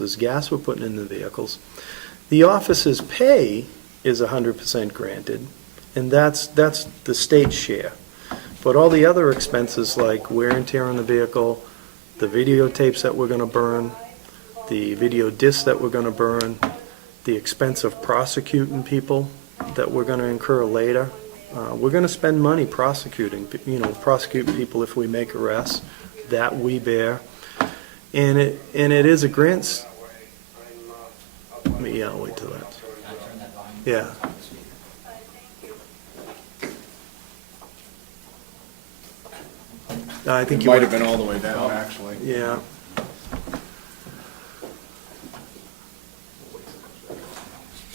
is gas we're putting in the vehicles. The officer's pay is 100% granted, and that's the state's share. But all the other expenses like wear and tear on the vehicle, the videotapes that we're going to burn, the video discs that we're going to burn, the expense of prosecuting people that we're going to incur later. We're going to spend money prosecuting, prosecute people if we make arrests. That we bear. And it is a grant. Yeah, I'll wait till that. Yeah. I think it might have been all the way down, actually. Yeah.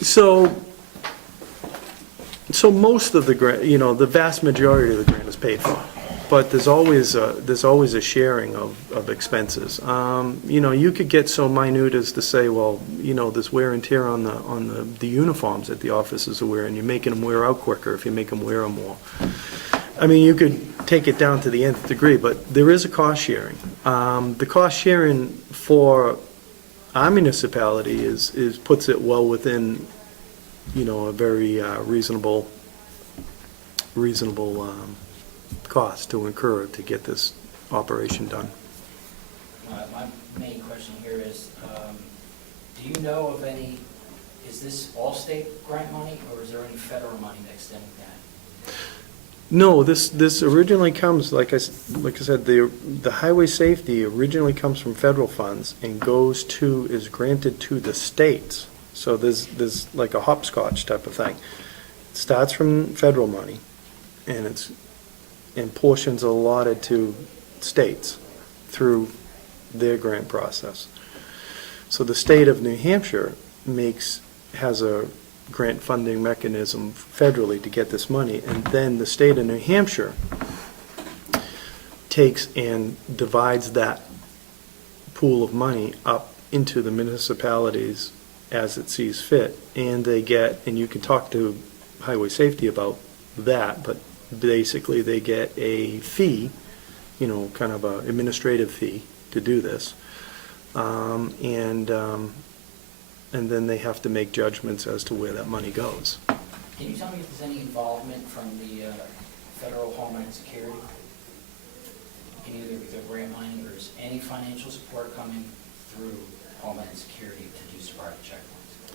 So most of the grant, the vast majority of the grant is paid for, but there's always a sharing of expenses. You could get so minute as to say, well, there's wear and tear on the uniforms that the officers are wearing. You're making them wear out quicker if you make them wear them more. I mean, you could take it down to the nth degree, but there is a cost sharing. The cost sharing for our municipality puts it well within, a very reasonable cost to incur to get this operation done. My main question here is, do you know of any, is this all state grant money, or is there any federal money mixed in with that? No, this originally comes, like I said, the highway safety originally comes from federal funds and is granted to the states. So there's like a hopscotch type of thing. It starts from federal money, and portions are allotted to states through their grant process. So the state of New Hampshire has a grant funding mechanism federally to get this money, and then the state of New Hampshire takes and divides that pool of money up into the municipalities as it sees fit, and you can talk to highway safety about that, but basically they get a fee, kind of an administrative fee to do this, and then they have to make judgments as to where that money goes. Can you tell me if there's any involvement from the federal Homeland Security in either the grant money, or is any financial support coming through Homeland Security to do sobriety checkpoints?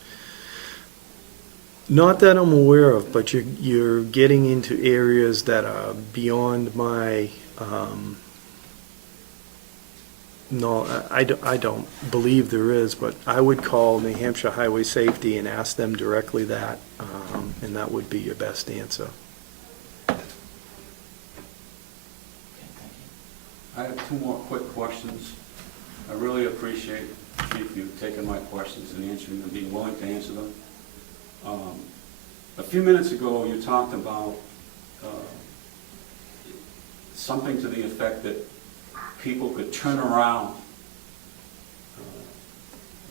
Not that I'm aware of, but you're getting into areas that are beyond my. No, I don't believe there is, but I would call New Hampshire Highway Safety and ask them directly that, and that would be your best answer. Okay, thank you. I have two more quick questions. I really appreciate, Chief, you taking my questions and answering them, being willing to answer them. A few minutes ago, you talked about something to the effect that people could turn around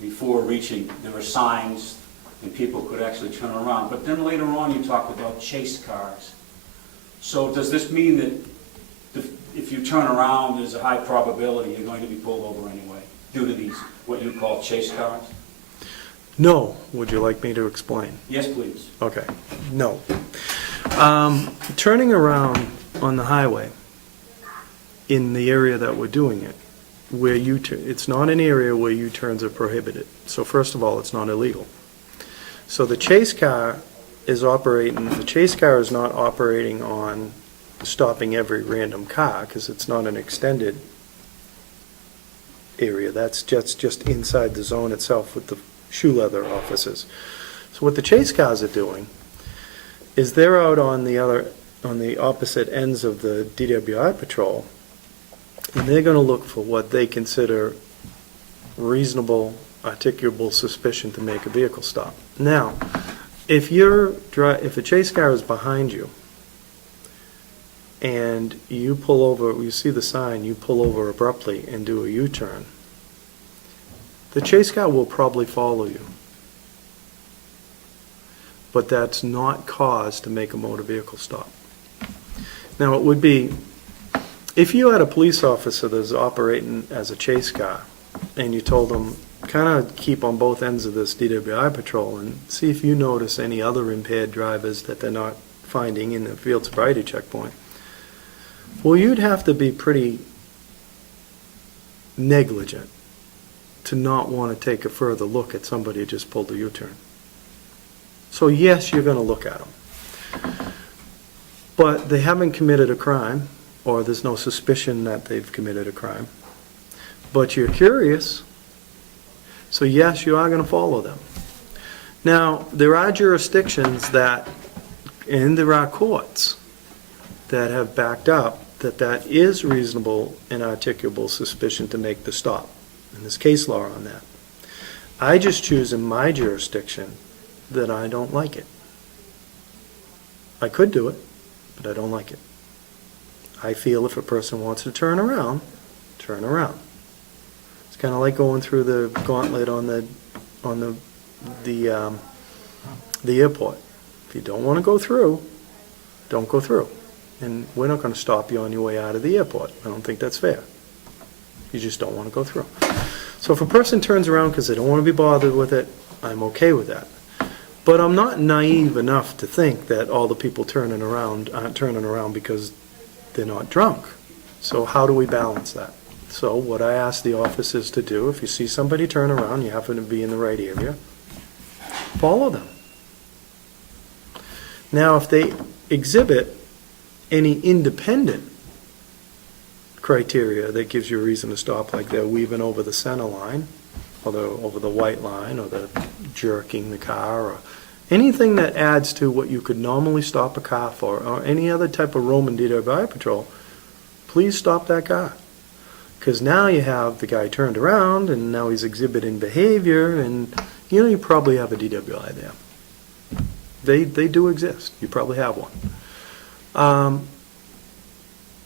before reaching. There were signs and people could actually turn around. But then later on you talked about chase cars. So does this mean that if you turn around, there's a high probability you're going to be pulled over anyway due to these, what you call chase cars? No. Would you like me to explain? Yes, please. Okay. No. Turning around on the highway in the area that we're doing it, where it's not an area where U-turns are prohibited. So first of all, it's not illegal. So the chase car is not operating on stopping every random car, because it's not an extended area. That's just inside the zone itself with the shoe leather officers. So what the chase cars are doing is they're out on the opposite ends of the DWI patrol, and they're going to look for what they consider reasonable, articulable suspicion to make a vehicle stop. Now, if a chase car is behind you and you pull over, you see the sign, you pull over abruptly and do a U-turn, the chase car will probably follow you. But that's not cause to make a motor vehicle stop. Now, it would be, if you had a police officer that's operating as a chase car and you told them, kind of keep on both ends of this DWI patrol and see if you notice any other impaired drivers that they're not finding in the field sobriety checkpoint. Well, you'd have to be pretty negligent to not want to take a further look at somebody who just pulled a U-turn. So yes, you're going to look at them. But they haven't committed a crime, or there's no suspicion that they've committed a crime. But you're curious, so yes, you are going to follow them. Now, there are jurisdictions that, and there are courts that have backed up that that is reasonable and articulable suspicion to make the stop. And there's case law on that. I just choose in my jurisdiction that I don't like it. I could do it, but I don't like it. I feel if a person wants to turn around, turn around. It's kind of like going through the gauntlet on the airport. If you don't want to go through, don't go through. And we're not going to stop you on your way out of the airport. I don't think that's fair. You just don't want to go through. So if a person turns around because they don't want to be bothered with it, I'm okay with that. But I'm not naive enough to think that all the people turning around aren't turning around because they're not drunk. So how do we balance that? So what I ask the officers to do, if you see somebody turn around, you happen to be in the right area, follow them. Now, if they exhibit any independent criteria that gives you a reason to stop, like they're weaving over the center line, or over the white line, or they're jerking the car, or anything that adds to what you could normally stop a car for, or any other type of Roman DWI patrol, please stop that car. Because now you have the guy turned around, and now he's exhibiting behavior, and you probably have a DWI there. They do exist. You probably have one.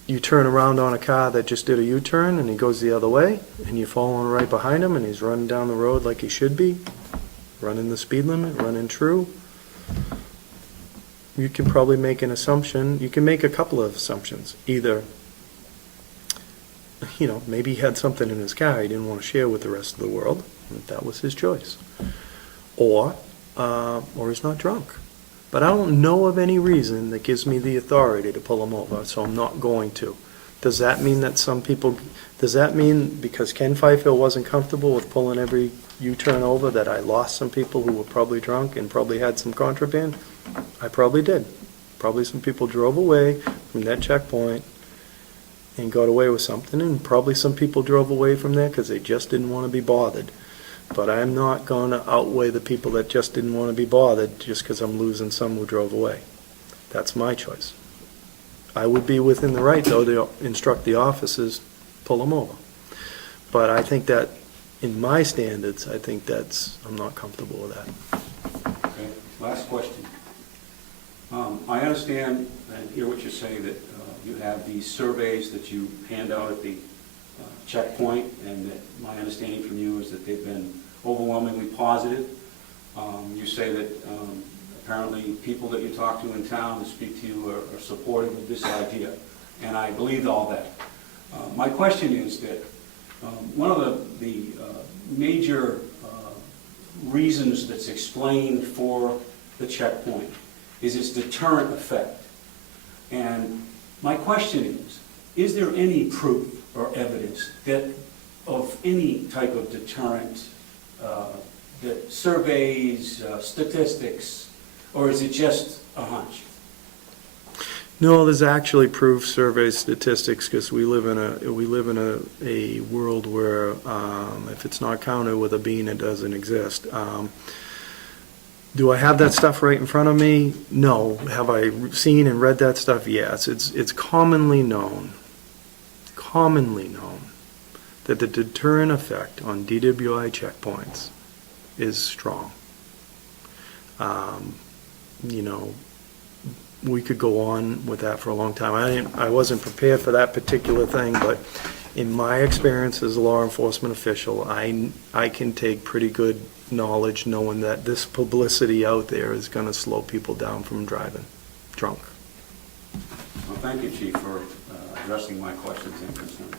You turn around on a car that just did a U-turn and he goes the other way, and you're following right behind him and he's running down the road like he should be, running the speed limit, running true. You can probably make an assumption. You can make a couple of assumptions. Either, maybe he had something in his car he didn't want to share with the rest of the world. That was his choice. Or he's not drunk. But I don't know of any reason that gives me the authority to pull him over, so I'm not going to. Does that mean that does that mean because Ken Fifield wasn't comfortable with pulling every U-turn over that I lost some people who were probably drunk and probably had some contraband? I probably did. Probably some people drove away from that checkpoint and got away with something, and probably some people drove away from there because they just didn't want to be bothered. But I'm not going to outweigh the people that just didn't want to be bothered just because I'm losing some who drove away. That's my choice. I would be within the right, though, to instruct the officers, pull them over. But I think that, in my standards, I'm not comfortable with that. Okay, last question. I understand and hear what you say, that you have these surveys that you hand out at the checkpoint, and that my understanding from you is that they've been overwhelmingly positive. You say that apparently people that you talk to in town that speak to you are supportive of this idea, and I believe all that. My question is that one of the major reasons that's explained for the checkpoint is its deterrent effect. And my question is there any proof or evidence that of any type of deterrent, that surveys, statistics, or is it just a hunch? No, there's actually proof, surveys, statistics, because we live in a world where if it's not counted with a bean, it doesn't exist. Do I have that stuff right in front of me? No. Have I seen and read that stuff? Yes. It's commonly known that the deterrent effect on DWI checkpoints is strong. We could go on with that for a long time. I wasn't prepared for that particular thing, but in my experience as a law enforcement official, I can take pretty good knowledge knowing that this publicity out there is going to slow people down from driving drunk. Well, thank you, Chief, for addressing my questions and concerns.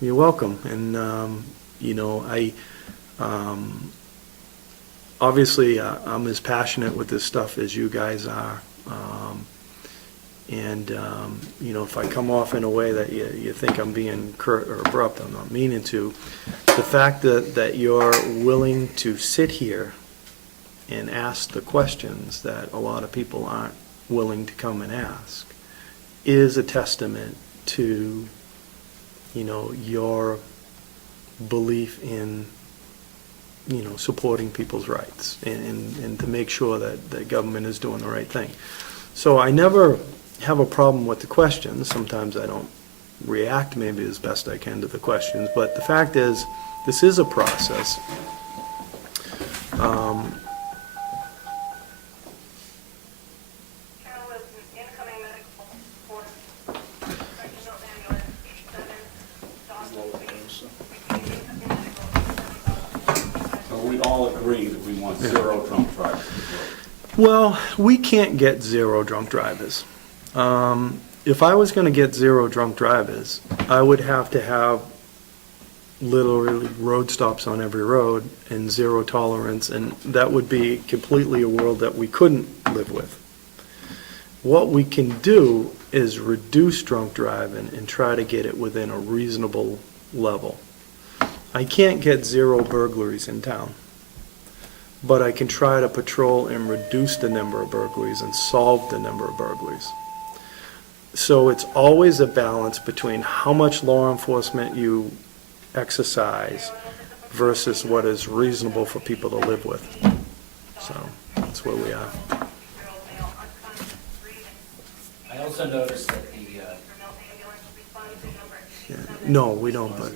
You're welcome. And, Obviously, I'm as passionate with this stuff as you guys are. You know, if I come off in a way that you think I'm being curt or abrupt, I'm not meaning to. The fact that you're willing to sit here and ask the questions that a lot of people aren't willing to come and ask is a testament to, you know, your belief in, you know, supporting people's rights and to make sure that the government is doing the right thing. So I never have a problem with the questions. Sometimes I don't react maybe as best I can to the questions, but the fact is, this is a process. So we all agree that we want 0 drunk drivers. Well, we can't get 0 drunk drivers. If I was going to get 0 drunk drivers, I would have to have literally road stops on every road and 0 tolerance, and that would be completely a world that we couldn't live with. What we can do is reduce drunk driving and try to get it within a reasonable level. I can't get 0 burglaries in town, but I can try to patrol and reduce the number of burglaries and solve the number of burglaries. So it's always a balance between how much law enforcement you exercise versus what is reasonable for people to live with. So that's where we are. I also noticed that the, Yeah. No, we don't, but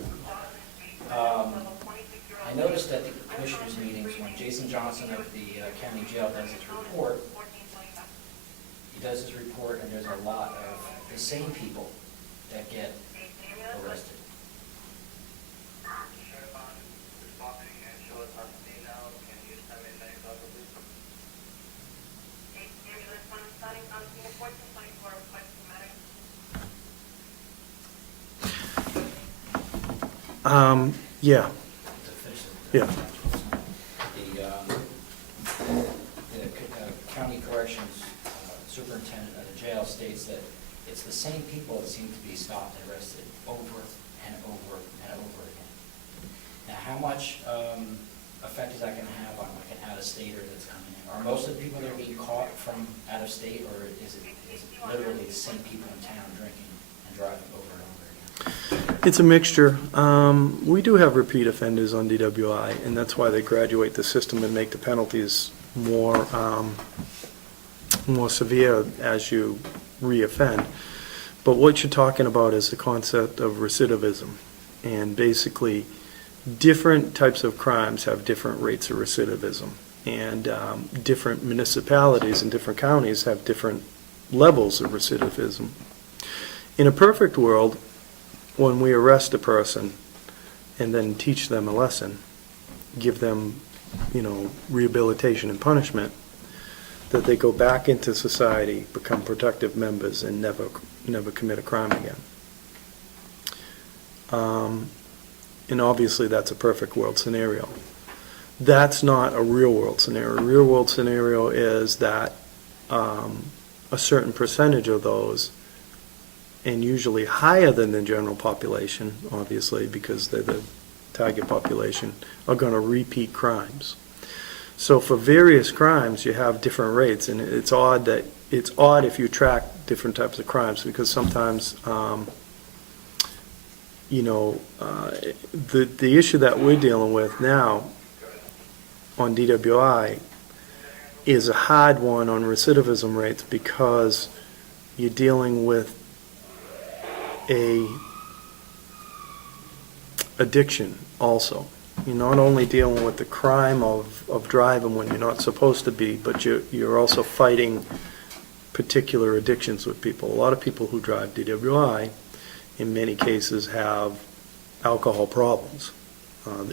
I noticed that the commissioners' meetings, when Jason Johnson of the county jail does his report, he does his report, and there's a lot of the same people that get arrested. yeah, To finish it. yeah. The county corrections superintendent of the jail states that it's the same people that seem to be stopped and arrested over and over and over again. Now, how much effect is that going to have on like an out-of-stater that's coming in? Are most of the people that are being caught from out of state, or is it literally the same people in town drinking and driving over and over again? It's a mixture. We do have repeat offenders on DWI, and that's why they graduate the system and make the penalties more severe as you reoffend. But what you're talking about is the concept of recidivism, and basically different types of crimes have different rates of recidivism, and different municipalities and different counties have different levels of recidivism. In a perfect world, when we arrest a person and then teach them a lesson, give them, you know, rehabilitation and punishment, that they go back into society, become productive members, and never commit a crime again. And obviously that's a perfect world scenario. That's not a real world scenario. A real world scenario is that a certain percentage of those, and usually higher than the general population, obviously, because they're the target population, are going to repeat crimes. So for various crimes, you have different rates, and it's odd if you track different types of crimes, because sometimes, you know, the issue that we're dealing with now on DWI is a hard one on recidivism rates, because you're dealing with a addiction also. You're not only dealing with the crime of driving when you're not supposed to be, but you're also fighting particular addictions with people. A lot of people who drive DWI, in many cases, have alcohol problems,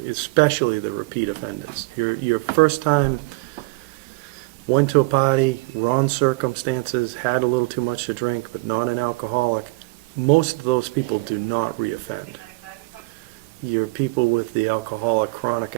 especially the repeat offenders. Your first time went to a party, wrong circumstances, had a little too much to drink, but not an alcoholic. Most of those people do not reoffend. Your people with the alcoholic chronic